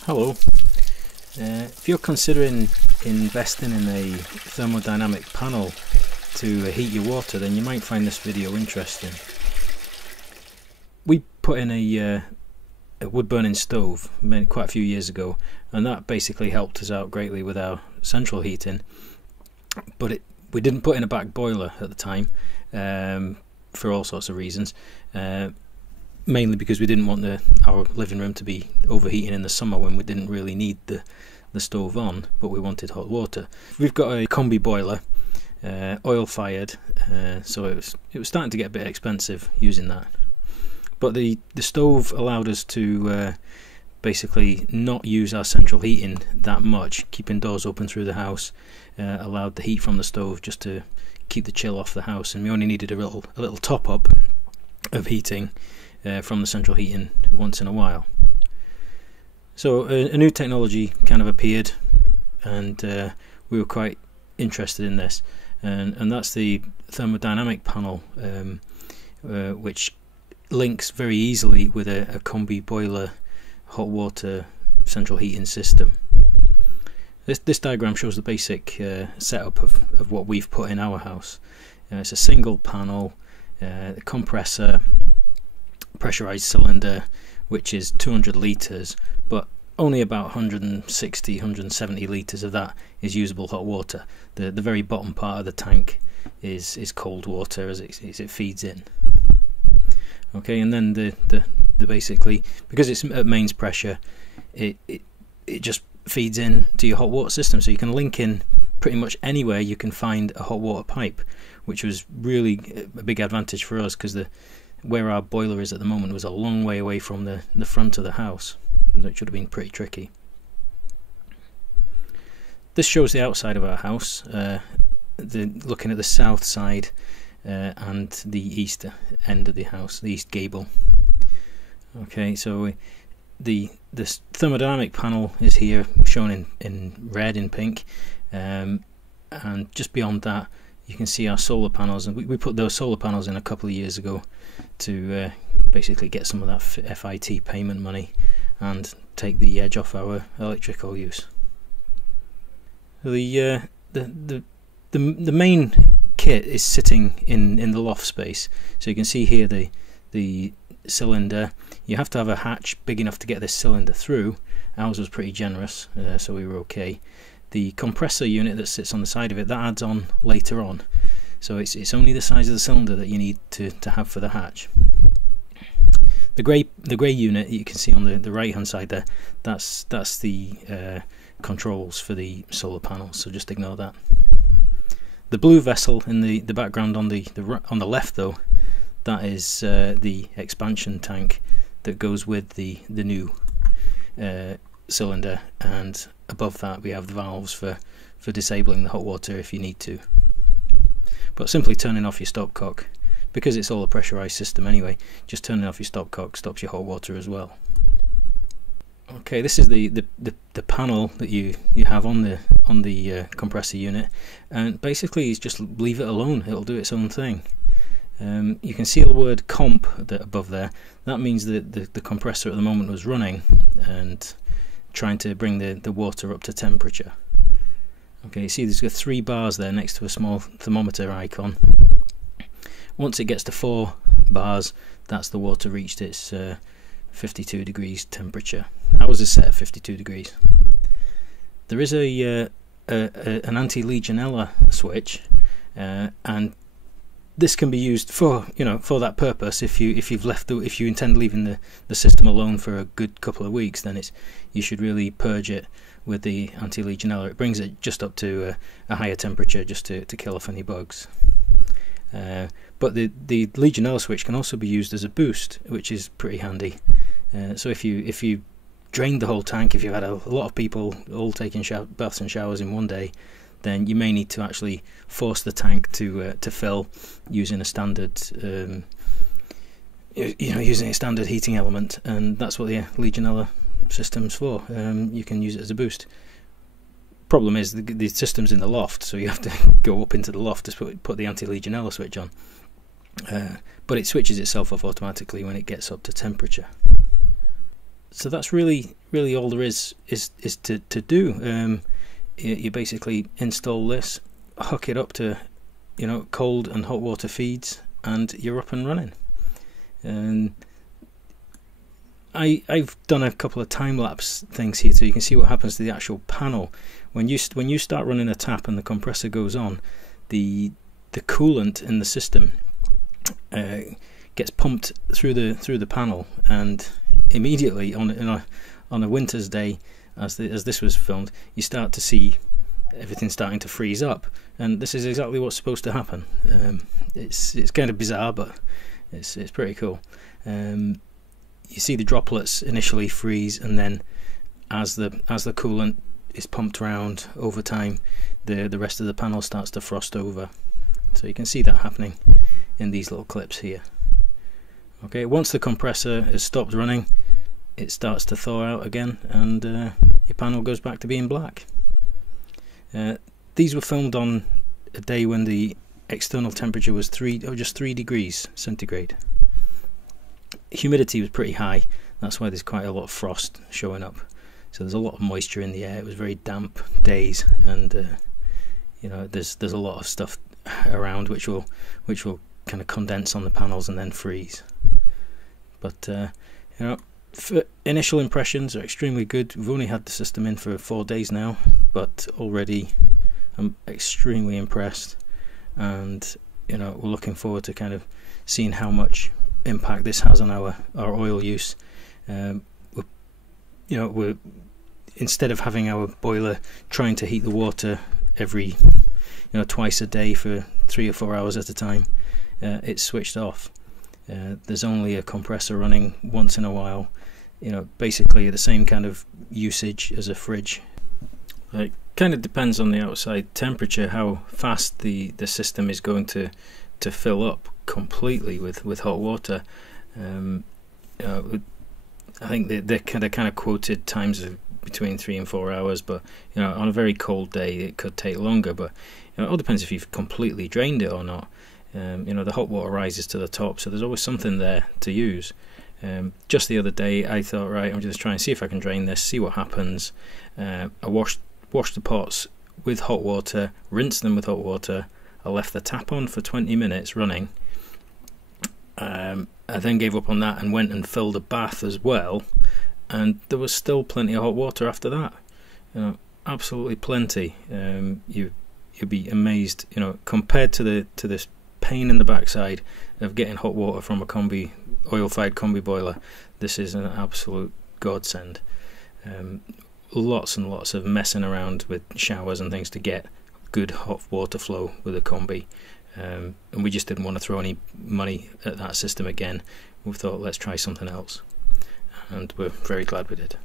Hello. If you're considering investing in a thermodynamic panel to heat your water, then you might find this video interesting. We put in a wood burning stove quite a few years ago, and that basically helped us out greatly with our central heating, but we didn't put in a back boiler at the time for all sorts of reasons. Mainly because we didn't want our living room to be overheating in the summer when we didn't really need the stove on, but we wanted hot water. We've got a combi boiler, oil fired, so it was starting to get a bit expensive using that. But the stove allowed us to basically not use our central heating that much, keeping doors open through the house, allowed the heat from the stove just to keep the chill off the house, and we only needed a little top up of heating from the central heating once in a while. So a new technology kind of appeared, and we were quite interested in this, and that's the thermodynamic panel, which links very easily with a combi boiler hot water central heating system. This diagram shows the basic setup of what we've put in our house. It's a single panel, compressor, pressurized cylinder, which is 200 litres, but only about 160, 170 litres of that is usable hot water. The very bottom part of the tank is cold water as it feeds in. Okay, and then the basically, because it's at mains pressure, it just feeds in to your hot water system, so you can link in pretty much anywhere you can find a hot water pipe, which was really a big advantage for us, because where our boiler is at the moment was a long way away from the front of the house, which would have been pretty tricky. This shows the outside of our house, looking at the south side and the east end of the house, the east gable. Okay, so the thermodynamic panel is here shown in red, in pink, and just beyond that you can see our solar panels, and we put those solar panels in a couple of years ago to basically get some of that FIT payment money and take the edge off our electrical use. The main kit is sitting in the loft space, so you can see here the cylinder. You have to have a hatch big enough to get this cylinder through. Ours was pretty generous, so we were okay. The compressor unit that sits on the side of it, that adds on later on, so it's only the size of the cylinder that you need to have for the hatch. The grey unit that you can see on the right hand side there, that's the controls for the solar panels, so just ignore that. The blue vessel in the background on the left though, that is the expansion tank that goes with the new cylinder, and above that we have the valves for disabling the hot water if you need to. But simply turning off your stopcock, because it's all a pressurized system anyway, just turning off your stopcock stops your hot water as well. Okay, this is the panel that you have on the compressor unit, and basically you just leave it alone, it'll do its own thing. You can see the word comp above there. That means that the compressor at the moment was running and trying to bring the water up to temperature. Okay, you see there's got 3 bars there next to a small thermometer icon. Once it gets to 4 bars, that's the water reached its 52 degrees temperature. Ours is set at 52 degrees. There is an anti-Legionella switch, and this can be used for that purpose. If you intend leaving the system alone for a good couple of weeks, then you should really purge it with the anti-Legionella. It brings it just up to a higher temperature just to kill off any bugs. But the Legionella switch can also be used as a boost, which is pretty handy. So if you drained the whole tank, if you've had a lot of people all taking baths and showers in one day, then you may need to actually force the tank to fill using a standard using a standard heating element, and that's what the Legionella system's for. You can use it as a boost. Problem is the system's in the loft, so you have to go up into the loft to put the anti-Legionella switch on, but it switches itself off automatically when it gets up to temperature. So that's really all there is to do. You basically install this, hook it up to cold and hot water feeds, and you're up and running. And I've done a couple of time-lapse things here so you can see what happens to the actual panel when you start running a tap and the compressor goes on. The coolant in the system gets pumped through the panel, and immediately on a winter's day, as this was filmed, you start to see everything starting to freeze up, and this is exactly what's supposed to happen. It's kind of bizarre, but it's pretty cool. You see the droplets initially freeze, and then as the coolant is pumped around over time, the rest of the panel starts to frost over. So you can see that happening in these little clips here. Okay, once the compressor has stopped running, it starts to thaw out again, and your panel goes back to being black. These were filmed on a day when the external temperature was just 3 degrees centigrade. Humidity was pretty high, that's why there's quite a lot of frost showing up. So there's a lot of moisture in the air. It was very damp days, and there's a lot of stuff around which will kind of condense on the panels and then freeze. But for initial impressions are extremely good. We've only had the system in for 4 days now, but already I'm extremely impressed, and we're looking forward to kind of seeing how much impact this has on our oil use. We're instead of having our boiler trying to heat the water every twice a day for 3 or 4 hours at a time, it's switched off. There's only a compressor running once in a while, basically the same kind of usage as a fridge. It kind of depends on the outside temperature how fast the system is going to fill up completely with hot water. I think they're kind of quoted times of between 3 and 4 hours, but on a very cold day it could take longer. But it all depends if you've completely drained it or not. The hot water rises to the top, so there's always something there to use. Just the other day I thought, right, I'm just trying to see if I can drain this, see what happens. I washed the pots with hot water, rinsed them with hot water. I left the tap on for 20 minutes running. I then gave up on that and went and filled a bath as well, and there was still plenty of hot water after that. Absolutely plenty. You'd be amazed, compared to this pain in the backside of getting hot water from a oil-fired combi boiler. This is an absolute godsend. Lots and lots of messing around with showers and things to get good hot water flow with a combi, and we just didn't want to throw any money at that system again. We thought, let's try something else, and we're very glad we did.